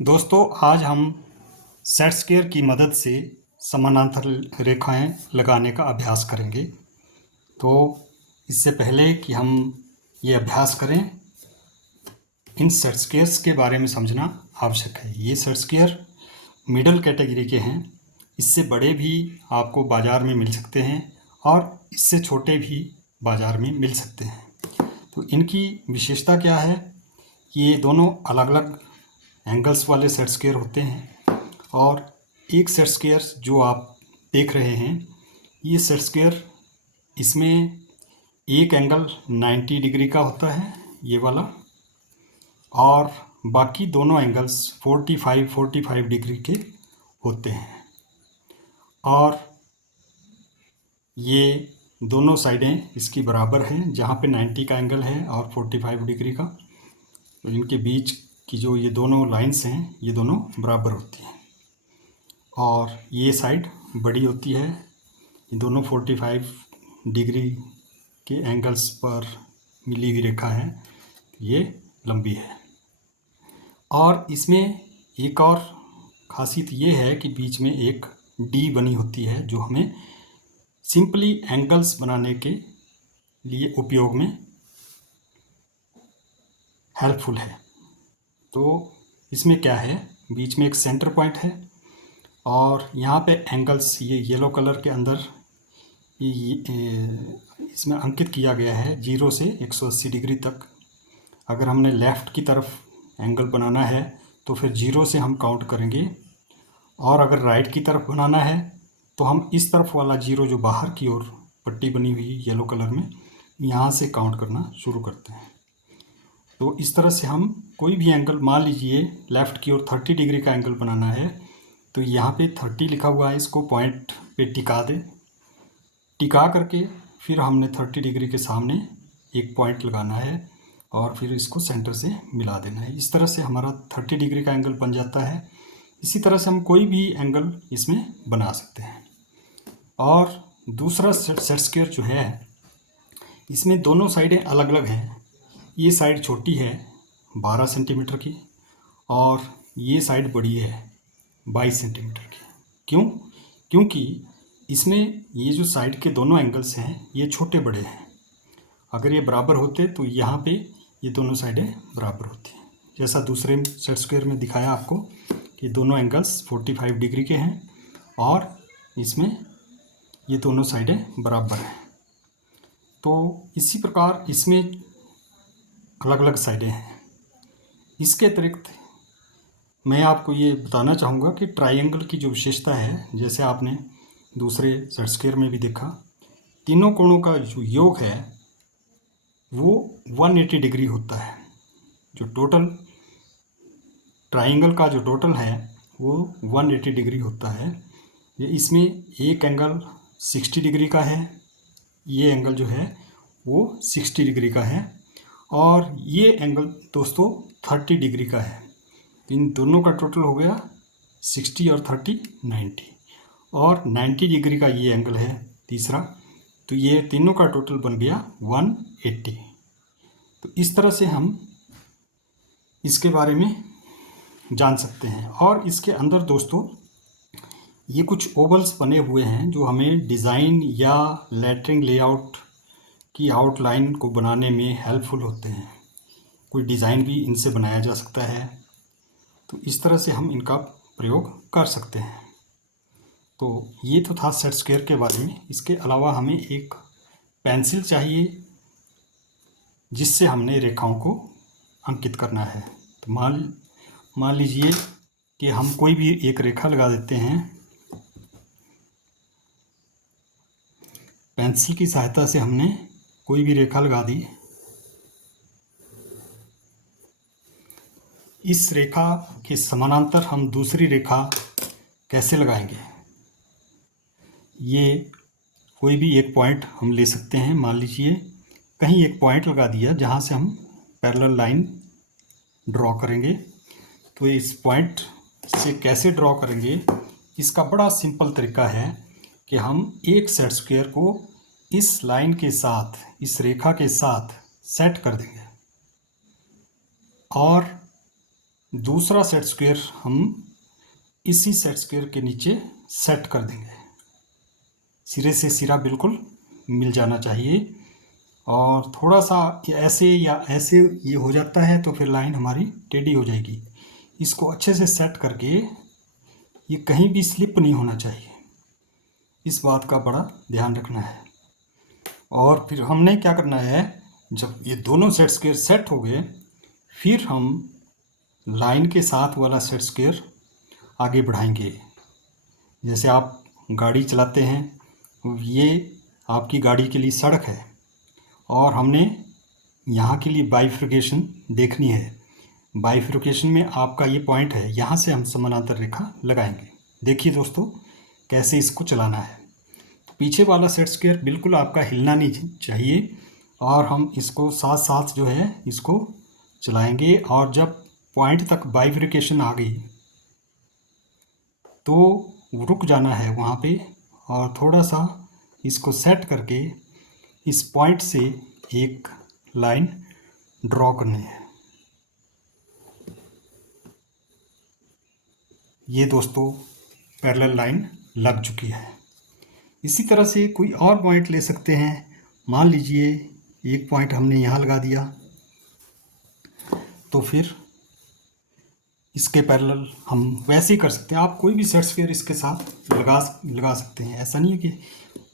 दोस्तों, आज हम सेट स्क्वायर की मदद से समानांतर रेखाएं लगाने का अभ्यास करेंगे। तो इससे पहले कि हम ये अभ्यास करें, इन सेट स्क्वायर्स के बारे में समझना आवश्यक है। ये सेट स्क्वायर मिडल कैटेगरी के हैं। इससे बड़े भी आपको बाज़ार में मिल सकते हैं और इससे छोटे भी बाज़ार में मिल सकते हैं। तो इनकी विशेषता क्या है? ये दोनों अलग अलग एंगल्स वाले सेट स्क्वायर होते हैं और एक सेट स्क्वायर जो आप देख रहे हैं, ये सेट स्क्वायर, इसमें एक एंगल 90 डिग्री का होता है, ये वाला, और बाकी दोनों एंगल्स 45 डिग्री के होते हैं। और ये दोनों साइडें इसकी बराबर हैं, जहाँ पे 90 का एंगल है और 45 डिग्री का। तो इनके बीच की जो ये दोनों लाइंस हैं, ये दोनों बराबर होती हैं और ये साइड बड़ी होती है। ये दोनों 45 डिग्री के एंगल्स पर मिली हुई रेखा है, ये लंबी है। और इसमें एक और खासियत ये है कि बीच में एक डी बनी होती है, जो हमें सिंपली एंगल्स बनाने के लिए उपयोग में हेल्पफुल है। तो इसमें क्या है, बीच में एक सेंटर पॉइंट है और यहाँ पे एंगल्स ये येलो कलर के अंदर इसमें अंकित किया गया है 0 से 180 डिग्री तक। अगर हमने लेफ़्ट की तरफ एंगल बनाना है तो फिर 0 से हम काउंट करेंगे, और अगर राइट की तरफ बनाना है तो हम इस तरफ वाला 0 जो बाहर की ओर पट्टी बनी हुई येलो कलर में, यहाँ से काउंट करना शुरू करते हैं। तो इस तरह से हम कोई भी एंगल, मान लीजिए लेफ़्ट की ओर 30 डिग्री का एंगल बनाना है, तो यहाँ पे 30 लिखा हुआ है, इसको पॉइंट पे टिका दें। टिका करके फिर हमने 30 डिग्री के सामने एक पॉइंट लगाना है और फिर इसको सेंटर से मिला देना है। इस तरह से हमारा 30 डिग्री का एंगल बन जाता है। इसी तरह से हम कोई भी एंगल इसमें बना सकते हैं। और दूसरा सेट स्क्वायर जो है, इसमें दोनों साइडें अलग अलग हैं। ये साइड छोटी है 12 सेंटीमीटर की और ये साइड बड़ी है 22 सेंटीमीटर की। क्यों? क्योंकि इसमें ये जो साइड के दोनों एंगल्स हैं, ये छोटे बड़े हैं। अगर ये बराबर होते तो यहाँ पे ये दोनों साइडें बराबर होती हैं, जैसा दूसरे सेट स्क्वायर में दिखाया आपको कि दोनों एंगल्स 45 डिग्री के हैं और इसमें ये दोनों साइडें बराबर हैं। तो इसी प्रकार इसमें अलग अलग साइडें हैं। इसके अतिरिक्त मैं आपको ये बताना चाहूँगा कि ट्रायंगल की जो विशेषता है, जैसे आपने दूसरे सेट स्क्वायर में भी देखा, तीनों कोणों का जो योग है वो 180 डिग्री होता है। जो टोटल ट्रायंगल का जो टोटल है वो 180 डिग्री होता है। ये इसमें एक एंगल 60 डिग्री का है, ये एंगल जो है वो 60 डिग्री का है, और ये एंगल दोस्तों 30 डिग्री का है। इन दोनों का टोटल हो गया 60 और 30 90, और 90 डिग्री का ये एंगल है तीसरा, तो ये तीनों का टोटल बन गया 180। तो इस तरह से हम इसके बारे में जान सकते हैं। और इसके अंदर दोस्तों ये कुछ ओवल्स बने हुए हैं जो हमें डिज़ाइन या लेटरिंग लेआउट की आउटलाइन को बनाने में हेल्पफुल होते हैं। कोई डिज़ाइन भी इनसे बनाया जा सकता है, तो इस तरह से हम इनका प्रयोग कर सकते हैं। तो ये तो था सेट स्क्वायर के बारे में। इसके अलावा हमें एक पेंसिल चाहिए जिससे हमने रेखाओं को अंकित करना है। तो मान लीजिए कि हम कोई भी एक रेखा लगा देते हैं। पेंसिल की सहायता से हमने कोई भी रेखा लगा दी। इस रेखा के समानांतर हम दूसरी रेखा कैसे लगाएंगे? ये कोई भी एक पॉइंट हम ले सकते हैं। मान लीजिए कहीं एक पॉइंट लगा दिया जहाँ से हम पैरेलल लाइन ड्रॉ करेंगे। तो इस पॉइंट से कैसे ड्रॉ करेंगे, इसका बड़ा सिंपल तरीका है कि हम एक सेट स्क्वायर को इस लाइन के साथ, इस रेखा के साथ सेट कर देंगे और दूसरा सेट स्क्वायर हम इसी सेट स्क्वायर के नीचे सेट कर देंगे। सिरे से सिरा बिल्कुल मिल जाना चाहिए, और थोड़ा सा ऐसे या ऐसे ये हो जाता है तो फिर लाइन हमारी टेढ़ी हो जाएगी। इसको अच्छे से सेट करके ये कहीं भी स्लिप नहीं होना चाहिए, इस बात का बड़ा ध्यान रखना है। और फिर हमने क्या करना है, जब ये दोनों सेट स्क्वायर सेट हो गए, फिर हम लाइन के साथ वाला सेट स्क्वायर आगे बढ़ाएंगे। जैसे आप गाड़ी चलाते हैं, ये आपकी गाड़ी के लिए सड़क है और हमने यहाँ के लिए बाइफर्केशन देखनी है। बाइफर्केशन में आपका ये पॉइंट है, यहाँ से हम समानांतर रेखा लगाएंगे। देखिए दोस्तों कैसे इसको चलाना है। पीछे वाला सेट स्क्वायर बिल्कुल आपका हिलना नहीं चाहिए, और हम इसको साथ साथ जो है इसको चलाएंगे। और जब पॉइंट तक बाइफर्केशन आ गई तो रुक जाना है वहाँ पे, और थोड़ा सा इसको सेट करके इस पॉइंट से एक लाइन ड्रॉ करनी है। ये दोस्तों पैरेलल लाइन लग चुकी है। इसी तरह से कोई और पॉइंट ले सकते हैं। मान लीजिए एक पॉइंट हमने यहाँ लगा दिया, तो फिर इसके पैरेलल हम वैसे ही कर सकते हैं। आप कोई भी सेट स्क्वायर इसके साथ लगा सकते हैं। ऐसा नहीं है कि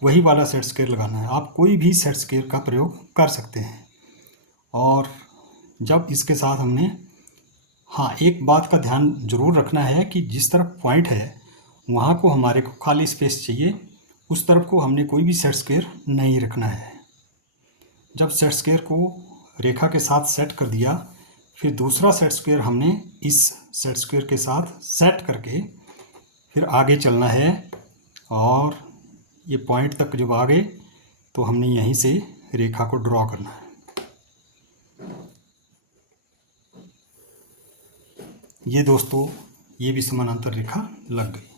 वही वाला सेट स्क्वायर लगाना है, आप कोई भी सेट स्क्वायर का प्रयोग कर सकते हैं। और जब इसके साथ हमने, हाँ, एक बात का ध्यान जरूर रखना है कि जिस तरफ पॉइंट है वहाँ को हमारे को खाली स्पेस चाहिए, उस तरफ को हमने कोई भी सेट स्क्वायर नहीं रखना है। जब सेट स्क्वायर को रेखा के साथ सेट कर दिया, फिर दूसरा सेट स्क्वायर हमने इस सेट स्क्वायर के साथ सेट करके फिर आगे चलना है। और ये पॉइंट तक जब आ गए तो हमने यहीं से रेखा को ड्रॉ करना है। ये दोस्तों ये भी समानांतर रेखा लग गई।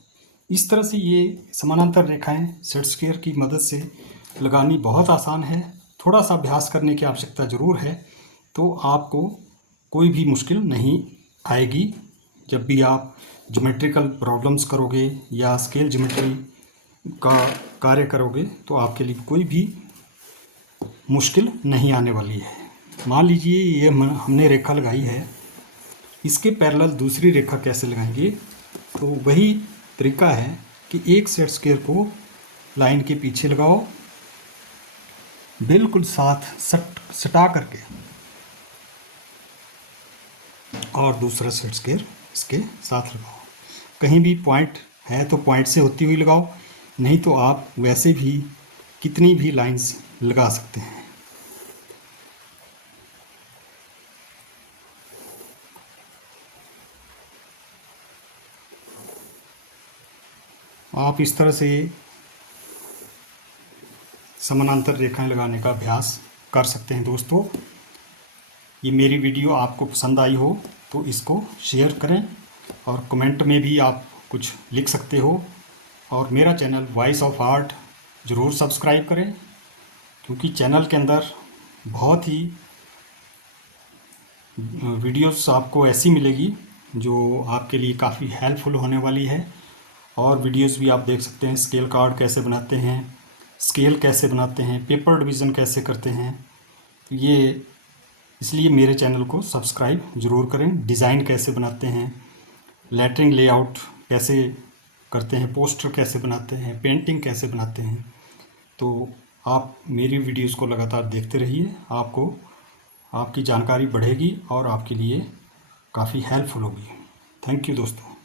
इस तरह से ये समानांतर रेखाएं सेट स्क्वायर की मदद से लगानी बहुत आसान है। थोड़ा सा अभ्यास करने की आवश्यकता ज़रूर है, तो आपको कोई भी मुश्किल नहीं आएगी। जब भी आप ज्योमेट्रिकल प्रॉब्लम्स करोगे या स्केल ज्योमेट्री का कार्य करोगे तो आपके लिए कोई भी मुश्किल नहीं आने वाली है। मान लीजिए ये हमने रेखा लगाई है, इसके पैरेलल दूसरी रेखा कैसे लगाएंगे, तो वही तरीका है कि एक सेट स्क्वायर को लाइन के पीछे लगाओ, बिल्कुल साथ सटा करके, और दूसरा सेट स्क्वायर इसके साथ लगाओ। कहीं भी पॉइंट है तो पॉइंट से होती हुई लगाओ, नहीं तो आप वैसे भी कितनी भी लाइंस लगा सकते हैं। आप इस तरह से समानांतर रेखाएं लगाने का अभ्यास कर सकते हैं। दोस्तों ये मेरी वीडियो आपको पसंद आई हो तो इसको शेयर करें, और कमेंट में भी आप कुछ लिख सकते हो। और मेरा चैनल वॉइस ऑफ आर्ट ज़रूर सब्सक्राइब करें, क्योंकि चैनल के अंदर बहुत ही वीडियोस आपको ऐसी मिलेगी जो आपके लिए काफ़ी हेल्पफुल होने वाली है। और वीडियोस भी आप देख सकते हैं, स्केल कार्ड कैसे बनाते हैं, स्केल कैसे बनाते हैं, पेपर डिवीज़न कैसे करते हैं। ये इसलिए मेरे चैनल को सब्सक्राइब ज़रूर करें। डिज़ाइन कैसे बनाते हैं, लेटरिंग लेआउट कैसे करते हैं, पोस्टर कैसे बनाते हैं, पेंटिंग कैसे बनाते हैं। तो आप मेरी वीडियोस को लगातार देखते रहिए, आपको आपकी जानकारी बढ़ेगी और आपके लिए काफ़ी हेल्पफुल होगी। थैंक यू दोस्तों।